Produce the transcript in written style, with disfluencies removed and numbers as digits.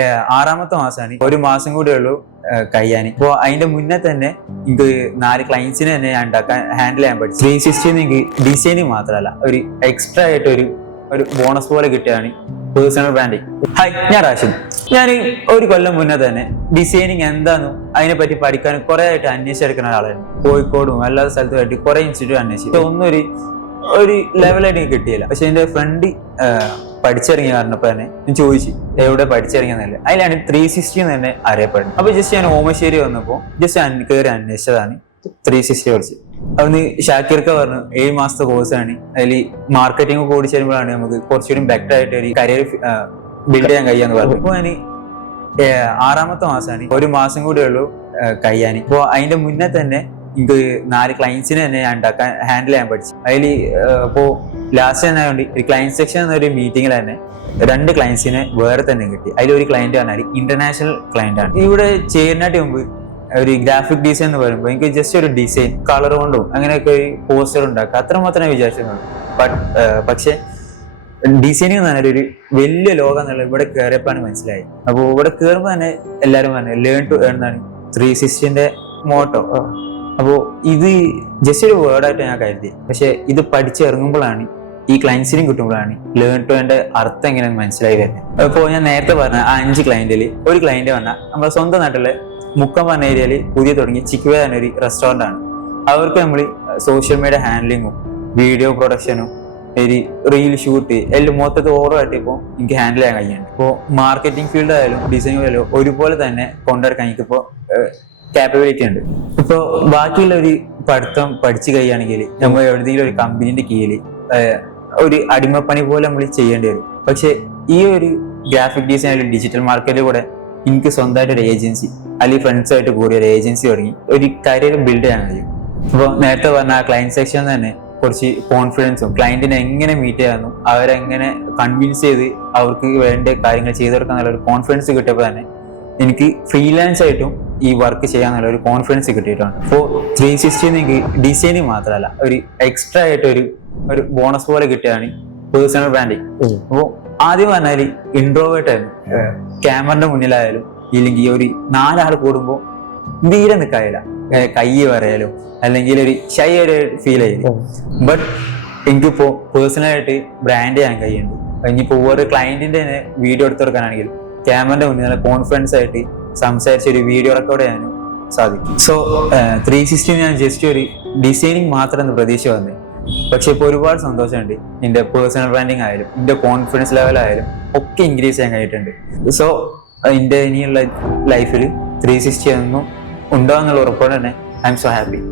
6ാമത്തെ മാസമാണ്. ഒരു മാസം കൂടെ ഉള്ളൂ കഴിയാൻ. അപ്പോൾ അതിന്റെ മുന്നേ തന്നെ എനിക്ക് 4 ക്ലയൻസിനെ തന്നെ ഞാൻ ഹാൻഡിൽ ചെയ്യാൻ പഠിച്ചു. 360 എനിക്ക് ഡിസൈനിങ് മാത്രമല്ല, ഒരു എക്സ്ട്രാ ആയിട്ട് ഒരു ബോണസ് പോലെ കിട്ടിയാണ് പേഴ്സണൽ ബ്രാൻഡിങ്. ഹായ്, ഞാൻ റാഷിദ്. ഞാൻ ഒരു കൊല്ലം മുന്നേ തന്നെ ഡിസൈനിങ് എന്താണെന്നും അതിനെപ്പറ്റി പഠിക്കാനും കുറെ ആയിട്ട് അന്വേഷിച്ചെടുക്കുന്ന ഒരാളായിരുന്നു. കോഴിക്കോടും എല്ലാ സ്ഥലത്തുമായിട്ട് കുറെ ഇൻസ്റ്റിറ്റ്യൂട്ട് അന്വേഷിച്ചു. ഒന്നും ഒരു ലെവലായിട്ട് എനിക്ക് കിട്ടിയില്ല. പക്ഷെ എന്റെ ഫ്രണ്ട് പഠിച്ചിറങ്ങിയ കാരണപ്പോ തന്നെ ഞാൻ ചോദിച്ചു എവിടെ പഠിച്ചിറങ്ങിയെന്നല്ലേ. അതിലാണ് 360 തന്നെ അറിയപ്പെടുന്നത്. അപ്പൊ ജസ്റ്റ് ഞാൻ ഓമശ്ശേരി വന്നപ്പോ ജസ്റ്റ് കയറി അന്വേഷിച്ചതാണ് 360 കുറിച്ച്. അവിടുന്ന് ഷാക്കിർക്ക പറഞ്ഞു 7 മാസത്തെ കോഴ്സാണ്, അതിൽ മാർക്കറ്റിംഗ് കൂടി ചേരുമ്പോഴാണ് നമുക്ക് കുറച്ചുകൂടി ബെറ്റർ ആയിട്ട് ഒരു കരിയർ ബിൽഡ് ചെയ്യാൻ കഴിയാന്ന് പറഞ്ഞു. അപ്പൊ ഞാൻ 6ാമത്തെ മാസമാണ്. ഒരു മാസം കൂടെ ഉള്ളൂ കഴിയാൻ. അപ്പോൾ അതിന്റെ മുന്നേ തന്നെ എനിക്ക് 4 ക്ലയൻസിനെ തന്നെ ഞാൻ ഹാൻഡിൽ ചെയ്യാൻ പഠിച്ചു. അതിൽ ഇപ്പോൾ ലാസ്റ്റ് തന്നെ ആയതുകൊണ്ട് ഒരു ക്ലയന്റ് സെക്ഷൻ എന്നൊരു മീറ്റിംഗിൽ തന്നെ 2 ക്ലയൻസിനെ വേറെ തന്നെ കിട്ടി. അതിലൊരു ക്ലയന്റ് പറഞ്ഞാൽ ഇന്റർനാഷണൽ ക്ലയന്റ് ആണ്. ഇവിടെ ചെയ്യുന്നതിനായിട്ട് മുമ്പ് ഒരു ഗ്രാഫിക് ഡിസൈൻ എന്ന് പറയുമ്പോൾ എനിക്ക് ജസ്റ്റ് ഒരു ഡിസൈൻ കളർ കൊണ്ടും അങ്ങനെയൊക്കെ ഒരു പോസ്റ്റർ ഉണ്ടാക്കുക അത്രമാത്രമേ വിചാരിച്ചിരുന്നു. പക്ഷെ ഡിസൈനിങ് എന്ന് പറഞ്ഞാൽ ഒരു വലിയ ലോകം എന്നുള്ളത് ഇവിടെ കയറിയപ്പോഴാണ് മനസ്സിലായി. അപ്പോൾ ഇവിടെ കയറുമ്പോൾ തന്നെ എല്ലാവരും പറഞ്ഞു ലേൺ ടു ഏൺ എന്നാണ് 360ന്റെ മോട്ടോ. അപ്പോൾ ഇത് ജസ്റ്റ് ഒരു വേർഡായിട്ട് ഞാൻ കരുതി. പക്ഷെ ഇത് പഠിച്ചിറങ്ങുമ്പോഴാണ് ഈ ക്ലയൻസിനും കിട്ടുമ്പോഴാണ് ലേൺ ടു ഏണിന്റെ അർത്ഥം എങ്ങനെയാണെന്ന് മനസ്സിലായി വരുന്നത്. അപ്പോൾ ഞാൻ നേരത്തെ പറഞ്ഞ ആ 5 ക്ലയന്റിൽ ഒരു ക്ലയന്റ് പറഞ്ഞാൽ നമ്മുടെ സ്വന്തം നാട്ടിലെ മുക്കം പറഞ്ഞ ഏരിയയിൽ പുതിയ തുടങ്ങി ചിക്വേ എന്നൊരു റെസ്റ്റോറൻ്റ് ആണ്. അവർക്ക് നമ്മൾ സോഷ്യൽ മീഡിയ ഹാൻഡ്ലിങ്ങും വീഡിയോ പ്രൊഡക്ഷനും ഒരു റീൽ ഷൂട്ട് എല്ലാം മൊത്തത്തിൽ ഓവറായിട്ട് ഇപ്പോൾ എനിക്ക് ഹാൻഡിൽ ചെയ്യാൻ കഴിയുന്നുണ്ട്. ഇപ്പോൾ മാർക്കറ്റിംഗ് ഫീൽഡ് ആയാലും ഡിസൈനിങ് ആയാലും ഒരുപോലെ തന്നെ കൊണ്ടുവരാൻ എനിക്കിപ്പോൾ കാപ്പബിലിറ്റി ഉണ്ട്. ഇപ്പോൾ ബാക്കിയുള്ള ഒരു പഠിത്തം പഠിച്ചു കഴിയുകയാണെങ്കിൽ നമ്മൾ എവിടെയെങ്കിലും ഒരു കമ്പനീന്റെ കീഴിൽ ഒരു അടിമപ്പണി പോലെ നമ്മൾ ചെയ്യേണ്ടി വരും. പക്ഷെ ഈ ഒരു ഗ്രാഫിക് ഡിസൈൻ അല്ലെങ്കിൽ ഡിജിറ്റൽ മാർക്കറ്റിൽ കൂടെ എനിക്ക് സ്വന്തമായിട്ട് ഒരു ഏജൻസി അല്ലെങ്കിൽ ഫ്രണ്ട്സായിട്ട് കൂടിയ ഒരു ഏജൻസി തുടങ്ങി ഒരു കരിയർ ബിൽഡ് ചെയ്യാൻ കഴിയും. ഇപ്പോൾ നേരത്തെ പറഞ്ഞ ആ ക്ലയന്റ് സെക്ഷൻ തന്നെ കുറച്ച് കോൺഫിഡൻസും ക്ലയന്റിനെ എങ്ങനെ മീറ്റ് ചെയ്യാമെന്നും അവരെങ്ങനെ കൺവിൻസ് ചെയ്ത് അവർക്ക് വേണ്ട കാര്യങ്ങൾ ചെയ്തു കൊടുക്കാന്നുള്ള ഒരു കോൺഫിഡൻസ് കിട്ടിയപ്പോൾ തന്നെ എനിക്ക് ഫ്രീലാൻസ് ആയിട്ടും ഈ വർക്ക് ചെയ്യാന്നുള്ള ഒരു കോൺഫിഡൻസ് കിട്ടിയിട്ടുണ്ട്. അപ്പോൾ 360 എനിക്ക് ഡിസൈനിങ് മാത്രമല്ല, ഒരു എക്സ്ട്രാ ആയിട്ട് ഒരു ബോണസ് പോലെ കിട്ടിയാണ് പേഴ്സണൽ ബ്രാൻഡിങ്. അപ്പോൾ ആദ്യം പറഞ്ഞാൽ ഇൻട്രോവേർട്ട് ആയിരുന്നു. ക്യാമറന്റെ മുന്നിലായാലും ഇല്ലെങ്കിൽ ഒരു 4 ആൾ കൂടുമ്പോൾ തീരെ നിൽക്കാനില്ല, കൈ പറയാലോ അല്ലെങ്കിൽ ഒരു ഷൈ ഒരു ഫീൽ ചെയ്തു. ബട്ട് എനിക്കിപ്പോൾ പേഴ്സണലായിട്ട് ബ്രാൻഡ് ചെയ്യാൻ കഴിയുന്നുണ്ട്. ഇനിയിപ്പോൾ ഒരു ക്ലയന്റിന്റെ തന്നെ വീഡിയോ എടുത്തു കൊടുക്കാനാണെങ്കിൽ ക്യാമറന്റെ മുന്നിൽ നല്ല കോൺഫിഡൻസ് ആയിട്ട് സംസാരിച്ച് ഒരു വീഡിയോ റെക്കോർഡ് ചെയ്യാനും സാധിക്കും. സോ 360 ഞാൻ ജസ്റ്റ് ഒരു ഡിസൈനിങ് മാത്രം പ്രതീക്ഷ വന്നേ. പക്ഷെ ഇപ്പോൾ ഒരുപാട് സന്തോഷമുണ്ട്. എൻ്റെ പേഴ്സണൽ ബ്രാൻഡിങ് ആയാലും എൻ്റെ കോൺഫിഡൻസ് ലെവലായാലും ഒക്കെ ഇൻക്രീസ് ചെയ്യാൻ കഴിഞ്ഞിട്ടുണ്ട്. സോ എൻ്റെ ഇനിയുള്ള ലൈഫിൽ 360 ഒന്നും ഉണ്ടാവുന്നുള്ള ഉറപ്പോടെ തന്നെ ഐ എം സോ ഹാപ്പി.